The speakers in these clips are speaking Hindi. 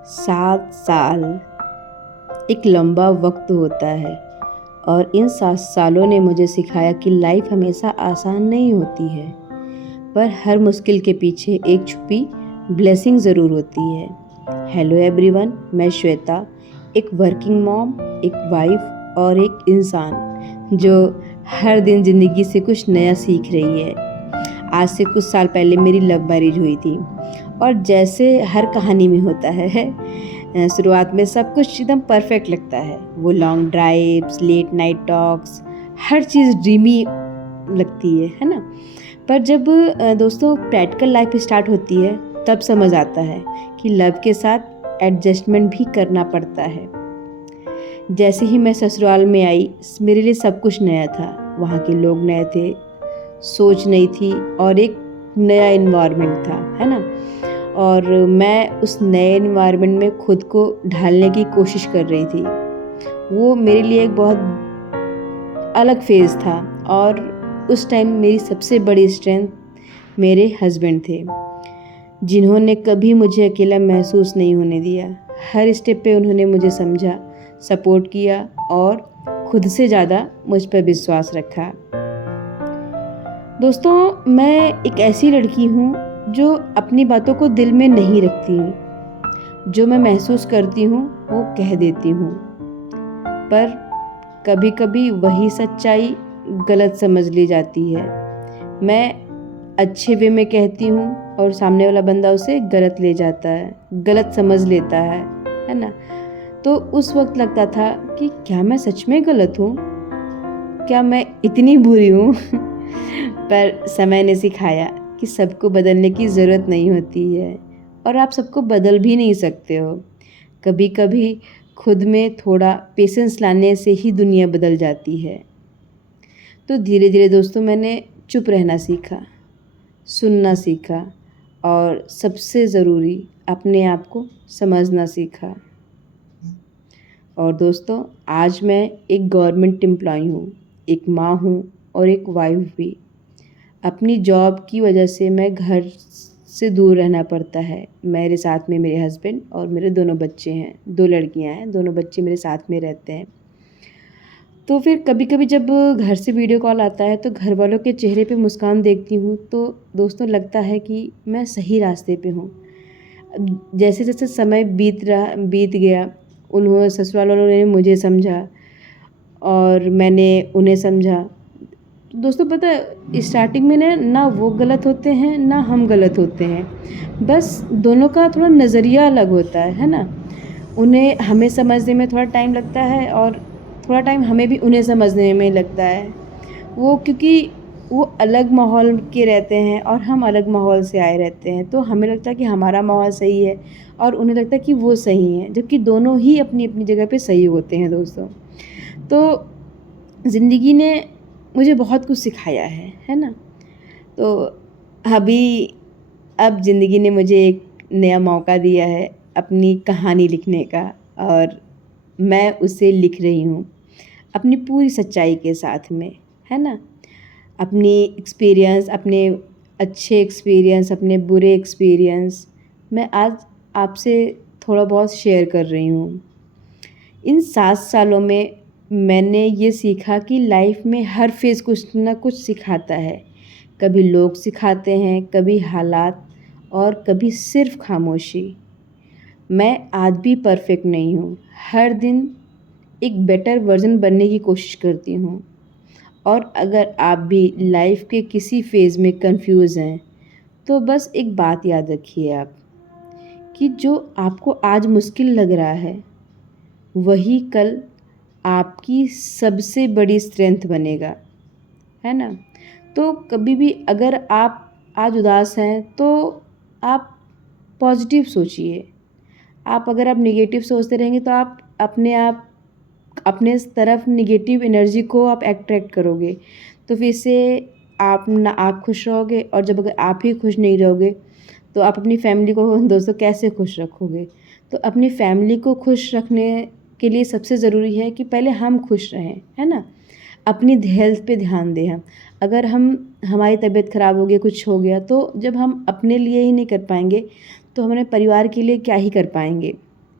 7 साल एक लंबा वक्त होता है और इन 7 सालों ने मुझे सिखाया कि लाइफ हमेशा आसान नहीं होती है, पर हर मुश्किल के पीछे एक छुपी ब्लेसिंग ज़रूर होती है। हेलो एवरीवन, मैं श्वेता, एक वर्किंग मॉम, एक वाइफ और एक इंसान जो हर दिन ज़िंदगी से कुछ नया सीख रही है। आज से कुछ साल पहले मेरी लव मैरिज हुई थी और जैसे हर कहानी में होता है, शुरुआत में सब कुछ एकदम परफेक्ट लगता है। वो long drives, late night talks, हर चीज़ ड्रीमी लगती है ना। पर जब दोस्तों प्रैक्टिकल लाइफ स्टार्ट होती है तब समझ आता है कि लव के साथ एडजस्टमेंट भी करना पड़ता है। जैसे ही मैं ससुराल में आई, मेरे लिए सब कुछ नया था। वहाँ के लोग नए थे, सोच नई थी और एक नया इन्वायरमेंट था, है ना। और मैं उस नए इन्वायरमेंट में खुद को ढालने की कोशिश कर रही थी। वो मेरे लिए एक बहुत अलग फेज़ था और उस टाइम मेरी सबसे बड़ी स्ट्रेंथ मेरे हस्बैंड थे, जिन्होंने कभी मुझे अकेला महसूस नहीं होने दिया। हर स्टेप पे उन्होंने मुझे समझा, सपोर्ट किया और खुद से ज़्यादा मुझ पर विश्वास रखा। दोस्तों, मैं एक ऐसी लड़की हूँ जो अपनी बातों को दिल में नहीं रखती हूँ। जो मैं महसूस करती हूँ वो कह देती हूँ, पर कभी कभी वही सच्चाई गलत समझ ली जाती है। मैं अच्छे वे में कहती हूँ और सामने वाला बंदा उसे गलत ले जाता है, गलत समझ लेता है ना। तो उस वक्त लगता था कि क्या मैं सच में गलत हूँ, क्या मैं इतनी बुरी हूँ। पर समय ने सिखाया कि सबको बदलने की ज़रूरत नहीं होती है और आप सबको बदल भी नहीं सकते हो। कभी कभी खुद में थोड़ा पेशेंस लाने से ही दुनिया बदल जाती है। तो धीरे धीरे दोस्तों मैंने चुप रहना सीखा, सुनना सीखा और सबसे ज़रूरी अपने आप को समझना सीखा। और दोस्तों, आज मैं एक गवर्नमेंट एम्प्लॉय हूँ, एक माँ हूँ और एक वाइफ भी। अपनी जॉब की वजह से मैं घर से दूर रहना पड़ता है। मेरे साथ में मेरे हस्बैंड और मेरे दोनों बच्चे हैं, 2 लड़कियां हैं, दोनों बच्चे मेरे साथ में रहते हैं। तो फिर कभी कभी जब घर से वीडियो कॉल आता है तो घर वालों के चेहरे पे मुस्कान देखती हूँ तो दोस्तों लगता है कि मैं सही रास्ते पे हूँ। जैसे जैसे समय बीत गया, उन्होंने ससुराल वालों ने मुझे समझा और मैंने उन्हें समझा। तो दोस्तों पता है, स्टार्टिंग में ना वो गलत होते हैं ना हम गलत होते हैं, बस दोनों का थोड़ा नज़रिया अलग होता है ना। उन्हें हमें समझने में थोड़ा टाइम लगता है और थोड़ा टाइम हमें भी उन्हें समझने में लगता है। वो क्योंकि वो अलग माहौल के रहते हैं और हम अलग माहौल से आए रहते हैं, तो हमें लगता है कि हमारा माहौल सही है और उन्हें लगता है कि वो सही है, जबकि दोनों ही अपनी अपनी जगह पे सही होते हैं दोस्तों। तो ज़िंदगी ने मुझे बहुत कुछ सिखाया है ना। तो अब ज़िंदगी ने मुझे एक नया मौका दिया है अपनी कहानी लिखने का और मैं उसे लिख रही हूँ अपनी पूरी सच्चाई के साथ में, है ना। अपनी एक्सपीरियंस, अपने अच्छे एक्सपीरियंस, अपने बुरे एक्सपीरियंस मैं आज आपसे थोड़ा बहुत शेयर कर रही हूँ। इन 7 सालों में मैंने ये सीखा कि लाइफ में हर फेज़ कुछ ना कुछ सिखाता है। कभी लोग सिखाते हैं, कभी हालात और कभी सिर्फ खामोशी। मैं आज भी परफेक्ट नहीं हूँ, हर दिन एक बेटर वर्जन बनने की कोशिश करती हूँ। और अगर आप भी लाइफ के किसी फेज़ में कंफ्यूज हैं तो बस एक बात याद रखिए आप, कि जो आपको आज मुश्किल लग रहा है वही कल आपकी सबसे बड़ी स्ट्रेंथ बनेगा, है ना। तो कभी भी अगर आप आज उदास हैं तो आप पॉजिटिव सोचिए। अगर आप नेगेटिव सोचते रहेंगे तो आप अपने तरफ नेगेटिव एनर्जी को आप अट्रैक्ट करोगे। तो फिर से आप खुश रहोगे और जब अगर आप ही खुश नहीं रहोगे तो आप अपनी फैमिली को दोस्तों कैसे खुश रखोगे। तो अपनी फैमिली को खुश रखने के लिए सबसे ज़रूरी है कि पहले हम खुश रहें, है ना। अपनी हेल्थ पे ध्यान दें हम। अगर हमारी तबीयत ख़राब हो गई, कुछ हो गया, तो जब हम अपने लिए ही नहीं कर पाएंगे तो हमारे परिवार के लिए क्या ही कर पाएंगे।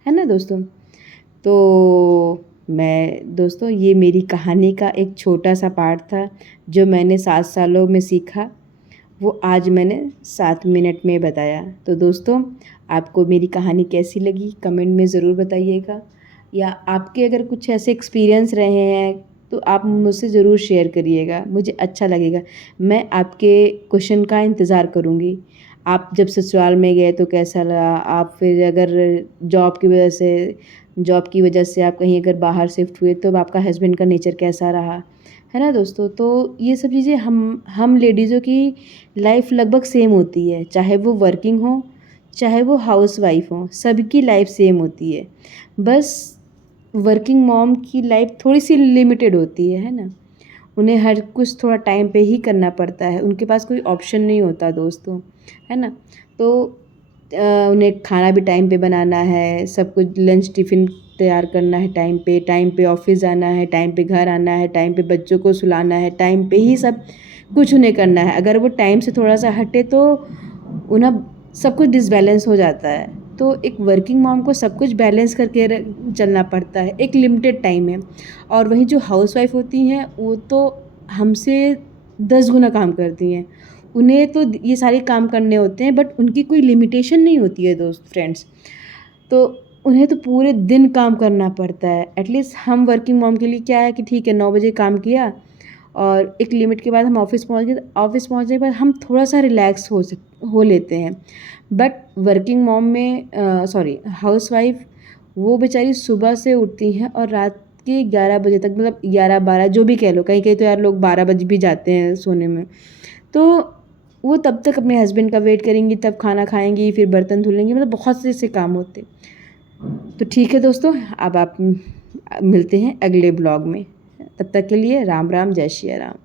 है ना दोस्तों। तो मैं दोस्तों ये मेरी कहानी का एक छोटा सा पार्ट था जो मैंने 7 सालों में सीखा, वो आज मैंने 7 मिनट में बताया। तो दोस्तों आपको मेरी कहानी कैसी लगी कमेंट में ज़रूर बताइएगा, या आपके अगर कुछ ऐसे एक्सपीरियंस रहे हैं तो आप मुझसे ज़रूर शेयर करिएगा, मुझे अच्छा लगेगा। मैं आपके क्वेश्चन का इंतज़ार करूँगी। आप जब ससुराल में गए तो कैसा लगा, आप फिर अगर जॉब की वजह से आप कहीं अगर बाहर शिफ्ट हुए तो आपका हस्बैंड का नेचर कैसा रहा, है ना दोस्तों। तो ये सब चीज़ें हम लेडीज़ों की लाइफ लगभग सेम होती है, चाहे वो वर्किंग हो चाहे वो हाउसवाइफ हो, सबकी लाइफ सेम होती है। बस वर्किंग मॉम की लाइफ थोड़ी सी लिमिटेड होती है ना। उन्हें हर कुछ थोड़ा टाइम पे ही करना पड़ता है, उनके पास कोई ऑप्शन नहीं होता दोस्तों, है ना। तो उन्हें खाना भी टाइम पे बनाना है, सब कुछ लंच टिफ़िन तैयार करना है टाइम पे ऑफिस जाना है, टाइम पे घर आना है, टाइम पे बच्चों को सुलाना है, टाइम पे ही सब कुछ उन्हें करना है। अगर वो टाइम से थोड़ा सा हटे तो उन्हें सब कुछ डिसबैलेंस हो जाता है। तो एक वर्किंग मॉम को सब कुछ बैलेंस करके चलना पड़ता है, एक लिमिटेड टाइम है। और वहीं जो हाउसवाइफ होती हैं वो तो हमसे 10 गुना काम करती हैं, उन्हें तो ये सारे काम करने होते हैं, बट उनकी कोई लिमिटेशन नहीं होती है दोस्त फ्रेंड्स। तो उन्हें तो पूरे दिन काम करना पड़ता है। एटलीस्ट हम वर्किंग मॉम के लिए क्या है कि ठीक है 9 बजे काम किया और एक लिमिट के बाद हम ऑफिस पहुंच गए, तो ऑफिस पहुंचने के बाद हम थोड़ा सा रिलैक्स हो लेते हैं। बट वर्किंग मॉम में हाउसवाइफ वो बेचारी सुबह से उठती हैं और रात के 11 बजे तक, मतलब 11-12 जो भी कह लो, कहीं कहीं तो यार लोग 12 बजे भी जाते हैं सोने में। तो वो तब तक अपने हस्बैंड का वेट करेंगी, तब खाना खाएंगी, फिर बर्तन धुलेंगी, मतलब बहुत से ऐसे काम होते। तो ठीक है दोस्तों, अब आप मिलते हैं अगले ब्लॉग में। तब तक के लिए राम राम, जय श्री राम।